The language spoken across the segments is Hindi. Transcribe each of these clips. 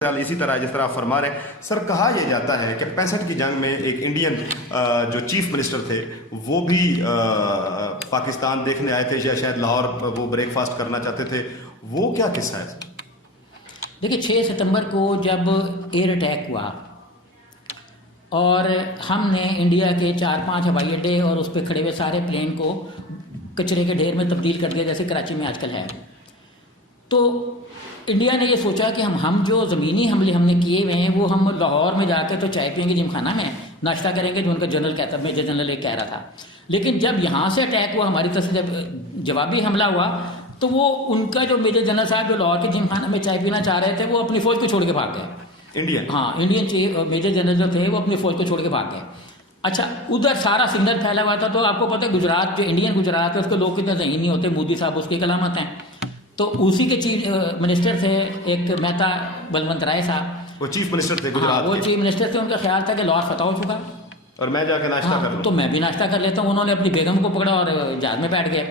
इसी तरह जिस तरह आप फरमा रहे हैं सर, कहा यह जाता है कि 65 की जंग में एक इंडियन जो चीफ मिनिस्टर थे वो भी पाकिस्तान देखने आए थे, या शायद लाहौर वो ब्रेकफास्ट करना चाहते थे। वो क्या किस्सा है? देखिए, 6 सितंबर को जब एयर अटैक हुआ और हमने इंडिया के 4-5 हवाई अड्डे और उस पर खड़े हुए सारे प्लेन को कचरे के ढेर में तब्दील कर दिया, जैसे कराची में आजकल है, तो इंडिया ने ये सोचा कि हम जो ज़मीनी हमले हमने किए हुए हैं वो हम लाहौर में जाकर तो चाय पियेंगे जिमखाना में, नाश्ता करेंगे, जो उनका जनरल कहता, मेजर जनरल एक कह रहा था। लेकिन जब यहाँ से अटैक हुआ, हमारी तरफ से जब जवाबी हमला हुआ, तो वो उनका जो मेजर जनरल साहब जो लाहौर के जिमखाना में चाय पीना चाह रहे थे, वो अपनी फ़ौज को छोड़ के भाग गए। इंडियन चीफ मेजर जनरल जो थे वो अपनी फ़ौज को छोड़ के भाग गए। अच्छा, उधर सारा सिग्नल फैला हुआ था। तो आपको पता है गुजरात, जो इंडियन गुजरात है, उसके लोग कितने ज़हीन नहीं होते, मोदी साहब उसकी कलामत हैं। तो उसी के चीफ मिनिस्टर थे एक मेहता बलवंत राय साहब, वो चीफ मिनिस्टर थे गुजरात। वो चीफ मिनिस्टर थे। उनका ख्याल था कि लाहौर फतह हो चुका और मैं जाकर नाश्ता करूं, तो मैं भी नाश्ता कर लेता हूँ। उन्होंने अपनी बेगम को पकड़ा और जहाज में बैठ गए।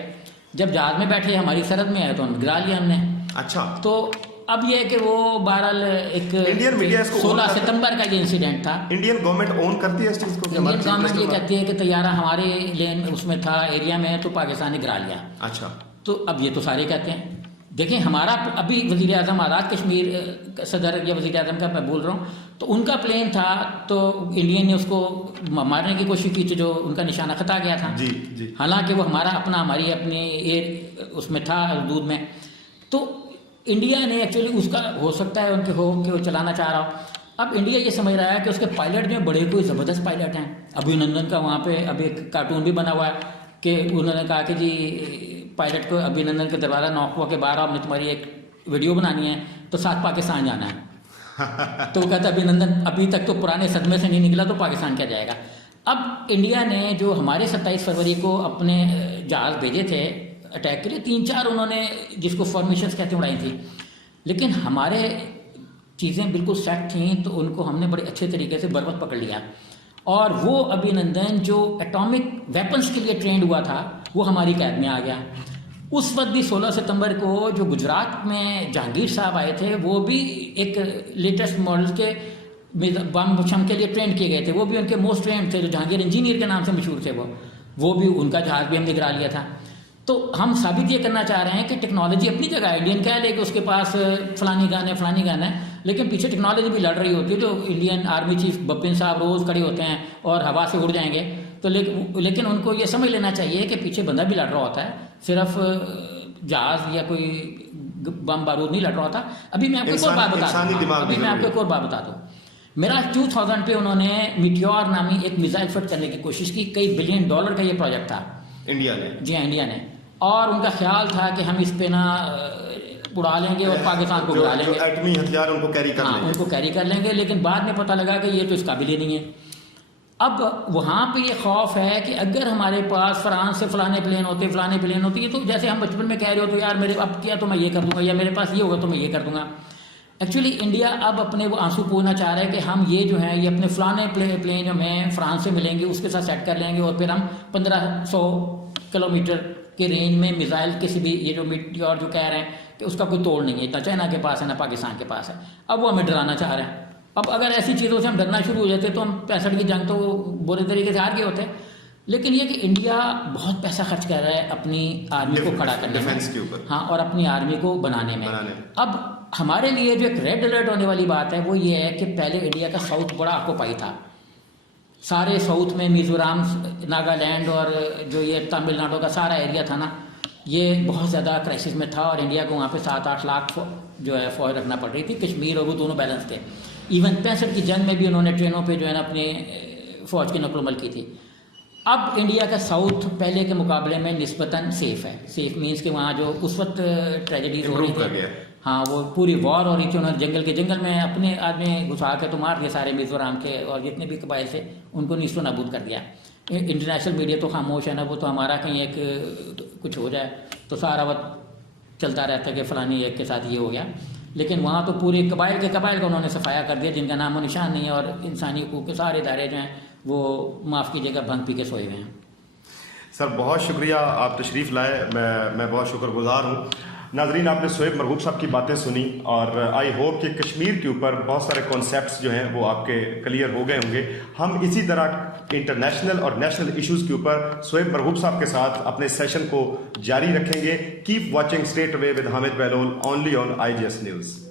जब जहाज में बैठे हमारी सरहद में आए तो गिरा लिया हमने। अच्छा, तो अब ये है कि वो बहरहाल एक इंडियन मीडिया 16 सितंबर का ये इंसिडेंट था। इंडियन गवर्नमेंट ओन करती है इस चीज को? इंडियन गवर्नमेंट ये कहती है कि तैयारा हमारे लेन उसमें था, एरिया में, तो पाकिस्तान ने गिरा लिया। अच्छा, तो अब ये तो सारे कहते हैं। देखिए, हमारा अभी वज़ीर आज़म आज़ाद कश्मीर सदर या वज़ीर आज़म का मैं बोल रहा हूँ, तो उनका प्लेन था, तो इंडियन ने उसको मारने की कोशिश की थी, जो उनका निशाना खता गया था। जी जी। हालांकि वो हमारी अपनी एयर उसमें था, हदूद में। तो इंडिया ने एक्चुअली उसका हो सकता है कि वो चलाना चाह रहा हो। अब इंडिया ये समझ रहा है कि उसके पायलट जो बड़े कोई ज़बरदस्त पायलट हैं। अभिनंदन का वहाँ पे अभी एक कार्टून भी बना हुआ है कि उन्होंने कहा कि जी पायलट को, अभिनंदन के दरबारा नौक हुआ के बाहर, आपने तुम्हारी एक वीडियो बनानी है तो साथ पाकिस्तान जाना है। तो वो कहता अभिनंदन अभी तक तो पुराने सदमे से नहीं निकला, तो पाकिस्तान क्या जाएगा। अब इंडिया ने जो हमारे 27 फरवरी को अपने जहाज़ भेजे थे अटैक के लिए, 3-4 उन्होंने जिसको फॉर्मेशंस कहते उड़ाई थी, लेकिन हमारे चीज़ें बिल्कुल सेट थी, तो उनको हमने बड़े अच्छे तरीके से बरवक्त पकड़ लिया। और वो अभिनंदन जो एटॉमिक वेपन्स के लिए ट्रेंड हुआ था, वो हमारी कैद में आ गया। उस वक्त भी 16 सितंबर को जो गुजरात में जहांगीर साहब आए थे, वो भी एक लेटेस्ट मॉडल के बम शम के लिए ट्रेंड किए गए थे। वो भी उनके मोस्ट ट्रेंड थे, जो जहांगीर इंजीनियर के नाम से मशहूर थे। वो भी उनका जहाज भी हमने गिरा लिया था। तो हम साबित ये करना चाह रहे हैं कि टेक्नोलॉजी अपनी जगह है। इंडियन कह ले कि उसके पास फलानी गन है, लेकिन पीछे टेक्नोलॉजी भी लड़ रही होती है। जो इंडियन आर्मी चीफ बिपिन साहब रोज़ खड़े होते हैं और हवा से उड़ जाएंगे, तो लेकिन उनको ये समझ लेना चाहिए कि पीछे बंदा भी लड़ रहा होता है, सिर्फ जहाज या कोई बम बारूद नहीं लड़ रहा होता। अभी मैं आपको एक और बात बता दूँ। मेरा 2000 पे उन्होंने मिटियोर नामी एक मिसाइल फिट करने की कोशिश की। कई बिलियन डॉलर का ये प्रोजेक्ट था इंडिया ने। जी हाँ, इंडिया ने। और उनका ख्याल था कि हम इस पे ना उड़ा लेंगे और पाकिस्तान को उड़ा लेंगे, एटमी हथियार उनको कैरी कर लेंगे। लेकिन बाद में पता लगा कि ये तो इस काबिल ही नहीं है। अब वहाँ पे ये खौफ है कि अगर हमारे पास फ्रांस से फलाने प्लेन होते, तो जैसे हम बचपन में कह रहे हो, तो यार मेरे अब किया तो मैं ये कर दूंगा, या मेरे पास ये होगा तो मैं ये कर दूंगा। एक्चुअली इंडिया अब अपने वो आंसू पोंछना चाह रहा है कि हम ये जो है, ये अपने फलाने प्लेन जो हमें फ्रांस से मिलेंगे उसके साथ सेट कर लेंगे, और फिर हम 1500 किलोमीटर के रेंज में मिसाइल किसी भी, ये जो मिटियोर जो कह रहे हैं कि उसका कोई तोड़ नहीं है, ना चाइना के पास है ना पाकिस्तान के पास है। अब वो हमें डराना चाह रहे हैं। अब अगर ऐसी चीज़ों से हम डरना शुरू हो जाते तो हम 65 की जंग तो बुरे तरीके से हार गए होते। लेकिन ये कि इंडिया बहुत पैसा खर्च कर रहा है अपनी आर्मी को खड़ा करने में, हाँ, और अपनी आर्मी को बनाने में। अब हमारे लिए जो एक रेड अलर्ट होने वाली बात है वो ये है कि पहले इंडिया का साउथ बड़ा ऑक्यूपाई था। सारे साउथ में मिजोरम, नागालैंड और जो ये तमिलनाडु का सारा एरिया था ना, ये बहुत ज़्यादा क्राइसिस में था, और इंडिया को वहाँ पे 7-8 लाख जो है फौज रखना पड़ रही थी। कश्मीर और वो दोनों बैलेंस थे। इवन 65 की जंग में भी उन्होंने ट्रेनों पे जो है ना अपने फ़ौज की नकल की थी। अब इंडिया का साउथ पहले के मुकाबले में निस्बतन सेफ़ है। सेफ मीन्स कि वहाँ जो उस वक्त ट्रेजेडीज हो रही थी, हाँ, वो पूरी वॉर हो रही थी, उन्होंने जंगल में अपने आदमी घुसा के तो मार दिए सारे मिजोरम के, और जितने भी कबाइल थे उनको नीस्तो नाबूद कर दिया। इंटरनेशनल मीडिया तो खामोश है ना, वो तो हमारा कहीं एक कुछ हो जाए तो सारा वक्त चलता रहता है कि फलानी एक के साथ ये हो गया। लेकिन वहाँ तो पूरे कबाइल का उन्होंने सफाया कर दिया, जिनका नामो निशान नहीं है, और इंसानी हकूक़ के सारे इदारे जो हैं वो माफ़ कीजिएगा भंग पी के सोए हुए हैं। सर बहुत शुक्रिया, आप तशरीफ़ लाए, मैं बहुत शुक्रगुजार हूँ। नाजरीन, आपने शोएब मरगूब साहब की बातें सुनी और आई होप कि कश्मीर के ऊपर बहुत सारे कॉन्सेप्ट्स जो हैं वो आपके क्लियर हो गए होंगे। हम इसी तरह इंटरनेशनल और नेशनल इश्यूज़ के ऊपर शोएब मरगूब साहब के साथ अपने सेशन को जारी रखेंगे। Keep watching straight away with Hamid Bahlol only on IGS news.